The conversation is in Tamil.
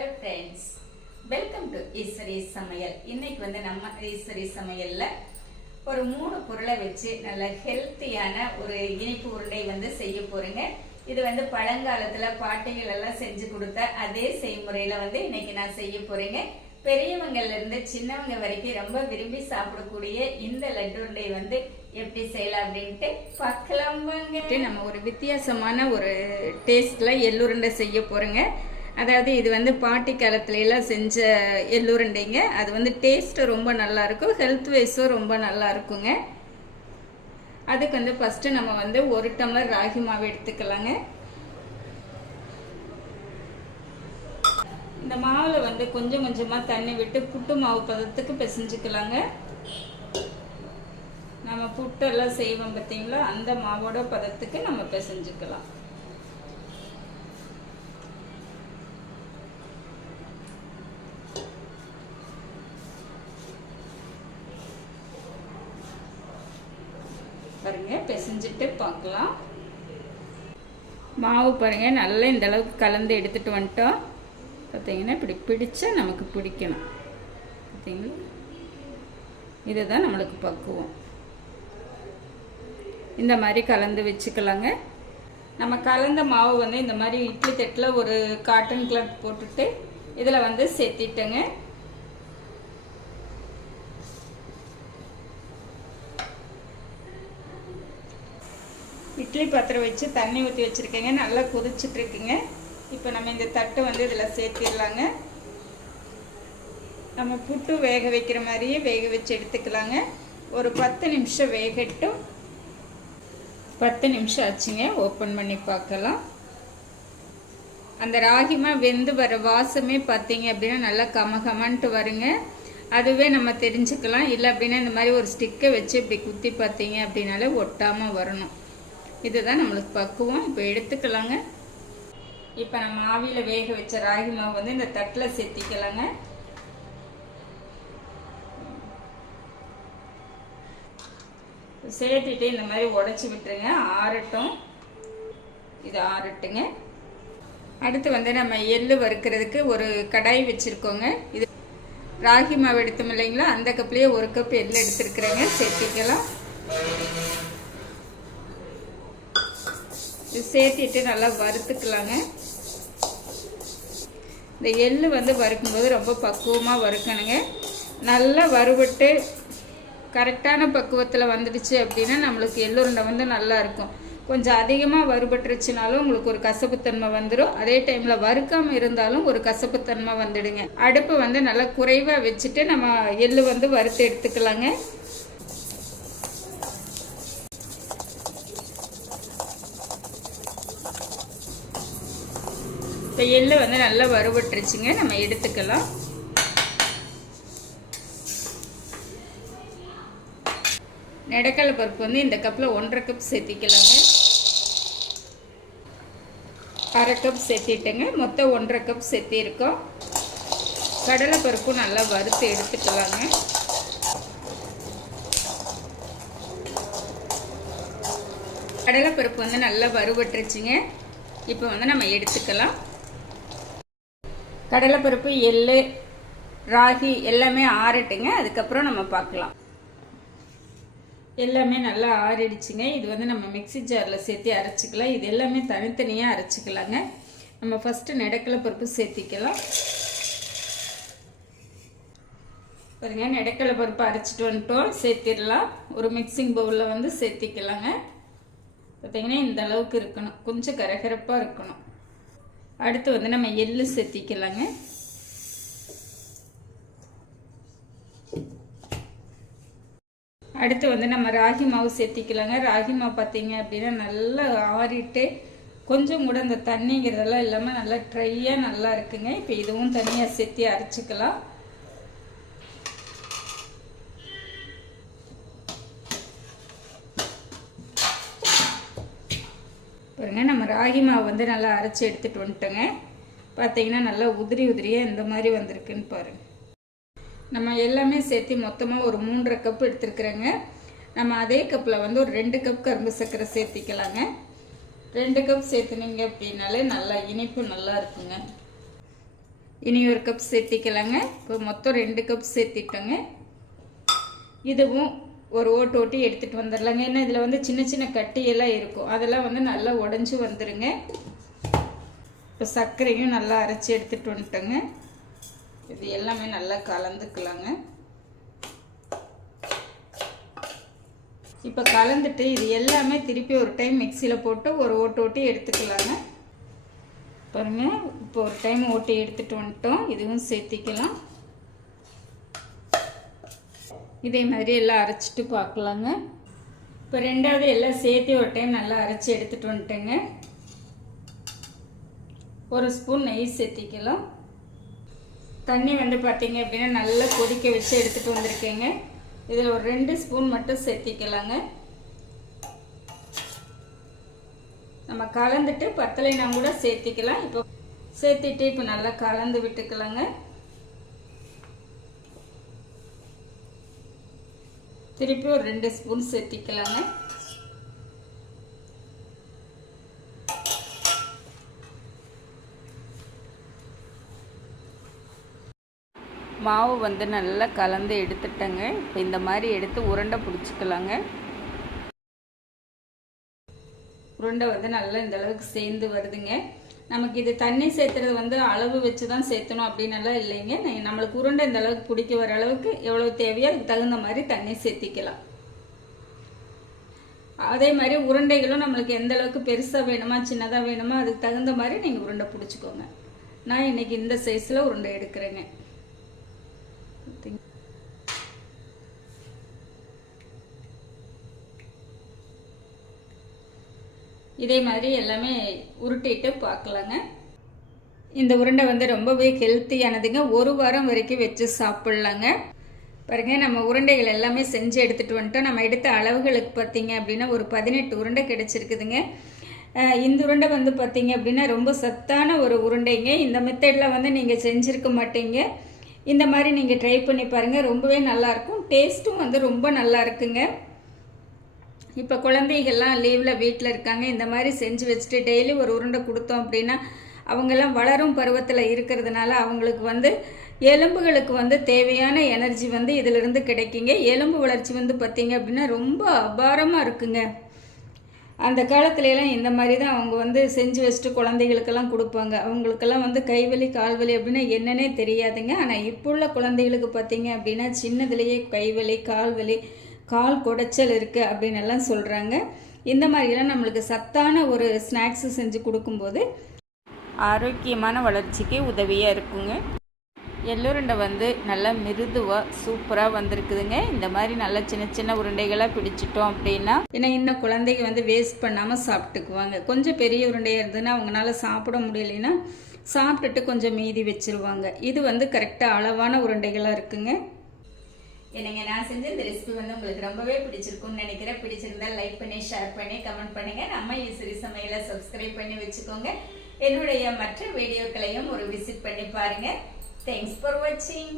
Hello friends welcome to Eswari Samayal இன்னைக்கு வந்து நம்ம ஈஸ்வரி சமையலில் ஒரு மூணு பொருளை வச்சு நல்ல ஹெல்த்தியான ஒரு இனிப்பு உருண்டை வந்து செய்ய போறேங்க. இது வந்து பழங்காலத்தில் பாட்டிகள் எல்லாம் செஞ்சு கொடுத்த அதே செய்முறையில் வந்து இன்னைக்கு நான் செய்ய போறேங்க. பெரியவங்கள்ல இருந்து சின்னவங்க வரைக்கும் ரொம்ப விரும்பி சாப்பிடக்கூடிய இந்த லட்டு உருண்டை வந்து எப்படி செய்யலாம் அப்படின்ட்டு பார்க்கலாம் நம்ம ஒரு வித்தியாசமான ஒரு டேஸ்ட்ல எள்ளுருண்டை செய்ய போறோங்க. அதாவது இது வந்து பாட்டி காலத்துலலாம் செஞ்ச எள்ளுருண்டைங்க. அது வந்து டேஸ்ட்டு ரொம்ப நல்லாயிருக்கும் ஹெல்த் வைஸும் ரொம்ப நல்லா இருக்குங்க அதுக்கு வந்து ஃபஸ்ட்டு நம்ம வந்து ஒரு டம்ளர் ராகி மாவு எடுத்துக்கலாங்க. இந்த மாவில் வந்து கொஞ்சம் கொஞ்சமாக தண்ணி விட்டு புட்டு மாவு பதத்துக்கு பிசைஞ்சுக்கலாங்க. நம்ம புட்டெல்லாம் செய்வோம் பார்த்தீங்களா அந்த மாவோட பதத்துக்கு நம்ம பிசைஞ்சுக்கலாம். பாருங்கள் பிசைஞ்சிட்டு பார்க்கலாம். மாவு பாருங்கள் நல்லா இந்த அளவுக்கு கலந்து எடுத்துகிட்டு வந்துட்டோம். பார்த்தீங்கன்னா இப்படி பிடிச்சா நமக்கு பிடிக்கணும். பார்த்தீங்களா இதுதான் நம்மளுக்கு பக்குவம். இந்த மாதிரி கலந்து வச்சுக்கலாங்க. நம்ம கலந்த மாவு வந்து இந்த மாதிரி இட்லி தட்டில் ஒரு காட்டன் கிளாத் போட்டுட்டு இதில் வந்து சேர்த்திட்டேங்க. இட்லி பாத்திரம் வச்சு தண்ணி ஊற்றி வச்சுருக்கேங்க. நல்லா கொதிச்சிட்ருக்குங்க. இப்போ நம்ம இந்த தட்டை வந்து இதில் சேர்த்திடலாங்க. நம்ம புட்டு வேக வைக்கிற மாதிரியே வேக வச்சு எடுத்துக்கலாங்க. ஒரு பத்து நிமிஷம் வேகட்டும். பத்து நிமிஷம் ஆச்சுங்க. ஓப்பன் பண்ணி பார்க்கலாம். அந்த ராகிமா வெந்து வர வாசமே பார்த்தீங்க அப்படின்னா நல்லா கமகமன்ட்டு வருங்க. அதுவே நம்ம தெரிஞ்சுக்கலாம். இல்லை அப்படின்னா இந்த மாதிரி ஒரு ஸ்டிக்கை வச்சு இப்படி குத்தி பார்த்தீங்க அப்படின்னாலே ஒட்டாமல் வரணும். இதுதான் நம்மளுக்கு பக்குவம். இப்போ எடுத்துக்கலாங்க. இப்போ நம்ம ஆவியில் வேக வச்ச ராகி மாவு வந்து இந்த தட்டில் சேர்த்திக்கலாங்க. சேர்த்துட்டு இந்த மாதிரி உடச்சி விட்டுருங்க. ஆறட்டும். இது ஆறட்டுங்க. அடுத்து வந்து நம்ம எள்ளு வறுக்கிறதுக்கு ஒரு கடாய் வச்சுருக்கோங்க. இது ராகி மாவு எடுத்தோம் இல்லைங்களா? அந்த கப்லேயே ஒரு கப் எள்ளு எடுத்துருக்குறேங்க. சேர்த்திக்கலாம். இது சேர்த்திட்டு நல்லா வறுத்துக்கலாங்க. இந்த எள்ளு வந்து வறுக்கும்போது ரொம்ப பக்குவமாக வறுக்கணுங்க. நல்லா வறுபட்டு கரெக்டான பக்குவத்தில் வந்துடுச்சு அப்படின்னா நம்மளுக்கு எள்ளுருண்டை வந்து நல்லா இருக்கும். கொஞ்சம் அதிகமாக வறுபட்டுருச்சுனாலும் உங்களுக்கு ஒரு கசப்புத்தன்மை வந்துடும் அதே டைமில் வறுக்காமல் இருந்தாலும் ஒரு கசப்புத்தன்மை வந்துடுங்க. அடுப்பு வந்து நல்லா குறைவாக வச்சுட்டு நம்ம எள்ளு வந்து வறுத்து எடுத்துக்கலாங்க. இப்போ எள்ளு வந்து நல்லா வறுபட்டுருச்சுங்க. நம்ம எடுத்துக்கலாம். நெடக்கடலை பருப்பு வந்து இந்த கப்பில் ஒன்றரை கப் சேர்த்திக்கலாங்க. அரை கப் சேர்த்திட்டேங்க. மொத்தம் ஒன்றரை கப் சேர்த்திருக்கோம். கடலைப்பருப்பும் நல்லா வறுத்து எடுத்துக்கலாங்க. கடலைப்பருப்பு வந்து நல்லா வறுபட்டுருச்சுங்க. இப்போ வந்து நம்ம எடுத்துக்கலாம். கடலைப்பருப்பு எள்ளு ராகி எல்லாமே ஆறட்டுங்க. அதுக்கப்புறம் நம்ம பார்க்கலாம். எல்லாமே நல்லா ஆறிடுச்சுங்க. இது வந்து நம்ம மிக்சி ஜாரில் சேர்த்து அரைச்சிக்கலாம். இது எல்லாமே தனித்தனியாக அரைச்சிக்கலாங்க. நம்ம ஃபஸ்ட்டு நெடக்கலை பருப்பு சேர்த்திக்கலாம். பாருங்க நெடக்கலை பருப்பு அரைச்சிட்டு வந்துட்டோம். சேர்த்திடலாம். ஒரு மிக்சிங் பவுலில் வந்து சேர்த்திக்கலாங்க. பார்த்தீங்கன்னா இந்த அளவுக்கு இருக்கணும். கொஞ்சம் கரகரப்பாக இருக்கணும். அடுத்து வந்து நம்ம எள்ளு சேர்த்திக்கலாங்க அடுத்து வந்து நம்ம ராகி மாவு சேர்த்திக்கலாங்க ராகி மாவு பார்த்தீங்க அப்படின்னா நல்லா ஆறிட்டு கொஞ்சம் கூட அந்த தண்ணிங்கிறதெல்லாம் இல்லாமல் நல்லா ட்ரையாக நல்லா இருக்குங்க. இப்போ இதுவும் தனியாக சேர்த்தி அரைச்சிக்கலாம். பாருங்க நம்ம ராகி மாவு வந்து நல்லா அரைச்சி எடுத்துகிட்டு வந்துட்டோங்க. பார்த்தீங்கன்னா நல்லா உதிரி உதிரியாக இந்த மாதிரி வந்திருக்குன்னு பாருங்கள் நம்ம எல்லாமே சேர்த்து மொத்தமாக ஒரு மூன்றரை கப் எடுத்துருக்குறேங்க. நம்ம அதே கப்பில் வந்து ஒரு ரெண்டு கப் கரும்பு சர்க்கரை சேர்த்திக்கலாங்க. ரெண்டு கப் சேர்த்துனீங்க அப்படின்னாலே நல்லா இனிப்பு நல்லா இருக்குங்க. இனி ஒரு கப் சேர்த்திக்கலாங்க. இப்போ மொத்தம் ரெண்டு கப் சேர்த்திட்டோங்க. இதுவும் ஒரு ஓட்டு ஓட்டி எடுத்துகிட்டு வந்துடலாங்க ஏன்னா இதில் வந்து சின்ன சின்ன கட்டியெல்லாம் இருக்கும். அதெல்லாம் வந்து நல்லா உடஞ்சி வந்துடுங்க இப்போ சர்க்கரையும் நல்லா அரைச்சி எடுத்துகிட்டு வந்துட்டோங்க. இது எல்லாமே நல்லா கலந்துக்கலாங்க. இப்போ கலந்துட்டு இது எல்லாமே திருப்பி ஒரு டைம் மிக்சியில் போட்டு ஒரு ஓட்டு ஓட்டி எடுத்துக்கலாங்க. பாருங்கள் இப்போ ஒரு டைம் ஓட்டி எடுத்துகிட்டு வந்துட்டோம். இதுவும் சேர்த்திக்கலாம். இதே மாதிரி எல்லாம் அரைச்சிட்டு பார்க்கலாங்க. இப்போ ரெண்டாவது எல்லாம் சேர்த்து ஒரு டைம் நல்லா அரைச்சி எடுத்துகிட்டு வந்துட்டேங்க. ஒரு ஸ்பூன் நெய் சேர்த்திக்கலாம். தண்ணி வந்து பார்த்தீங்க அப்படின்னா நல்லா கொதிக்க வச்சு எடுத்துகிட்டு வந்திருக்கேங்க. இதில் ஒரு ரெண்டு ஸ்பூன் மட்டும் சேர்த்திக்கலாங்க. நம்ம கலந்துட்டு பத்தலைனா கூட சேர்த்திக்கலாம். இப்போ சேர்த்திட்டு இப்போ நல்லா கலந்து விட்டுக்கலாங்க. திருப்பி ஒரு ரெண்டு ஸ்பூன் சேர்த்திக்கலாங்க மாவு வந்து நல்லா கலந்து எடுத்துட்டேங்க. இப்போ இந்த மாதிரி எடுத்து உருண்டை பிடிச்சிக்கலாங்க. உருண்டை வந்து நல்லா இந்த அளவுக்கு சேர்ந்து வருதுங்க. நமக்கு இது தண்ணி சேர்த்துறது வந்து அளவு வச்சு தான் சேர்த்தணும் அப்படின்னு இல்லைங்க. நம்மளுக்கு உருண்டை இந்த அளவுக்கு பிடிக்க வர அளவுக்கு எவ்வளோ தேவையோ அதுக்கு தகுந்த மாதிரி தண்ணி சேர்த்திக்கலாம். அதே மாதிரி உருண்டைகளும் நம்மளுக்கு எந்த அளவுக்கு பெருசாக வேணுமா சின்னதாக வேணுமா அதுக்கு தகுந்த மாதிரி நீங்கள் உருண்டை பிடிச்சிக்கோங்க. நான் இன்னைக்கு இந்த சைஸில் உருண்டை எடுக்கிறேங்க. இதே மாதிரி எல்லாமே உருட்டிட்டு பார்க்கலாங்க. இந்த உருண்டை வந்து ரொம்பவே ஹெல்த்தியானதுங்க. ஒரு வாரம் வரைக்கும் வச்சு சாப்பிட்லாங்க. பாருங்கள் நம்ம உருண்டைகள் எல்லாமே செஞ்சு எடுத்துகிட்டு வந்துட்டோம். நம்ம எடுத்த அளவுகளுக்கு பார்த்தீங்க அப்படின்னா ஒரு பதினெட்டு உருண்டை கிடச்சிருக்குதுங்க. இந்த உருண்டை வந்து பார்த்தீங்க அப்படின்னா ரொம்ப சத்தான ஒரு உருண்டைங்க. இந்த மெத்தடில் வந்து நீங்கள் செஞ்சுருக்க மாட்டீங்க. இந்த மாதிரி நீங்கள் ட்ரை பண்ணி பாருங்கள் ரொம்பவே நல்லாயிருக்கும் டேஸ்ட்டும் வந்து ரொம்ப நல்லா இருக்குங்க. இப்போ குழந்தைகள்லாம் லீவில் வீட்டில் இருக்காங்க. இந்த மாதிரி செஞ்சு வச்சுட்டு டெய்லி ஒரு உருண்டை கொடுத்தோம் அப்படின்னா அவங்கெல்லாம் வளரும் பருவத்தில் இருக்கிறதுனால அவங்களுக்கு வந்து எலும்புகளுக்கு வந்து தேவையான எனர்ஜி வந்து இதிலிருந்து கிடைக்குங்க. எலும்பு வளர்ச்சி வந்து பார்த்திங்க அப்படின்னா ரொம்ப அபாரமாக இருக்குங்க. அந்த காலத்துலலாம் இந்த மாதிரி தான் அவங்க வந்து செஞ்சு வச்சுட்டு குழந்தைகளுக்கெல்லாம் கொடுப்பாங்க. அவங்களுக்கெல்லாம் வந்து கைவலி கால்வலி அப்படின்னா என்னன்னே தெரியாதுங்க. ஆனால் இப்போ உள்ள குழந்தைகளுக்கு பார்த்தீங்க அப்படின்னா சின்னதுலேயே கைவலி கால்வலி கால் குடைச்சல் இருக்குது அப்படின்னு எல்லாம் சொல்கிறாங்க இந்த மாதிரிலாம் நம்மளுக்கு சத்தான ஒரு ஸ்நாக்ஸு செஞ்சு கொடுக்கும்போது ஆரோக்கியமான வளர்ச்சிக்கு உதவியாக இருக்குங்க. எள்ளுருண்டை வந்து நல்லா மிருதுவாக சூப்பராக வந்திருக்குதுங்க. இந்த மாதிரி நல்லா சின்ன சின்ன உருண்டைகளாக பிடிச்சிட்டோம் அப்படின்னா ஏன்னா இன்னும் குழந்தைங்க வந்து வேஸ்ட் பண்ணாமல் சாப்பிட்டுக்குவாங்க. கொஞ்சம் பெரிய உருண்டையாக இருந்ததுன்னா அவங்களால சாப்பிட முடியலைன்னா சாப்பிட்டுட்டு கொஞ்சம் மீதி வச்சுருவாங்க. இது வந்து கரெக்டாக அளவான உருண்டைகளாக இருக்குங்க. என்னங்க நான் செஞ்ச இந்த ரெசிபி வந்து உங்களுக்கு ரொம்பவே பிடிச்சிருக்கும்னு நினைக்கிறேன். பிடிச்சிருந்தா லைக் பண்ணி ஷேர் பண்ணி கமெண்ட் பண்ணுங்க. நம்ம ஈஸ்வரி சமையலை சப்ஸ்கிரைப் பண்ணி வச்சுக்கோங்க. என்னுடைய மற்ற வீடியோக்களையும் ஒரு விசிட் பண்ணி பாருங்க. தேங்க்ஸ் ஃபார் வாட்சிங்